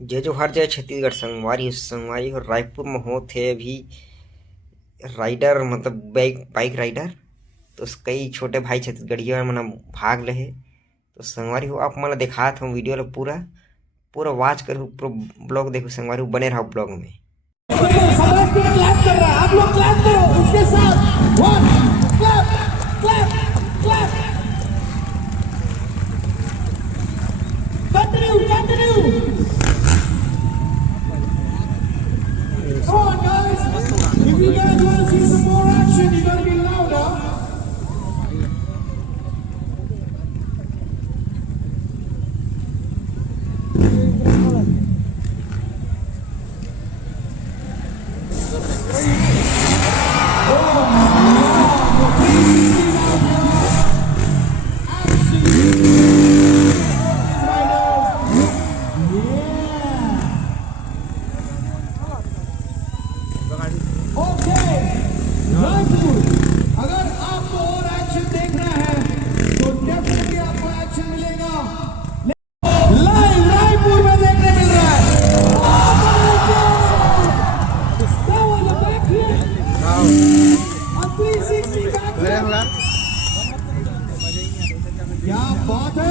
जय जोहार जय छत्तीसगढ़ संगवारी और रायपुर में हो थे अभी राइडर मतलब बाइक राइडर। तो कई छोटे भाई छत्तीसगढ़िया मन भाग ले हे। तो संगवारी हो आप मन दिखात हूँ वीडियो ला पूरा पूरा वॉच करो, पूरा ब्लॉग देखो संगवारी हो, बने रहो ब्लॉग में। क्लैप कर रहा है, आप लोग क्लैप करो उसके साथ। One clap clap clap, continue continue. Come on guys, if you guys want to see some more action, you gotta be louder. अगर आपको और एक्शन देखना है तो डेफिनेटली आपको एक्शन मिलेगा। लाइव रायपुर में देखने मिल रहा है। क्या बात है,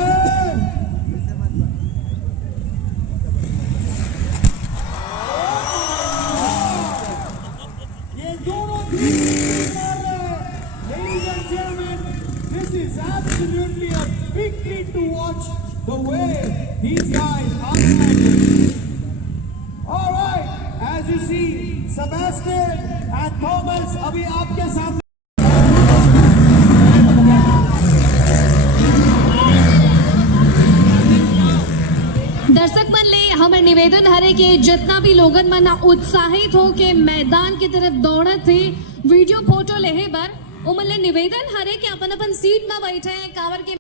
ये दोनों ladies and gentlemen, this is absolutely a big treat to watch the way these guys are fighting. All right, as you see, Sebastian and Thomas अभी आपके सामने। दर्शक मन ले हमें निवेदन हरे के जितना भी लोगन मन उत्साहित हो के मैदान की तरफ दौड़त थे वीडियो फोटो लेहे बर उमन ले निवेदन हरे के अपन अपन सीट में बैठे कावर के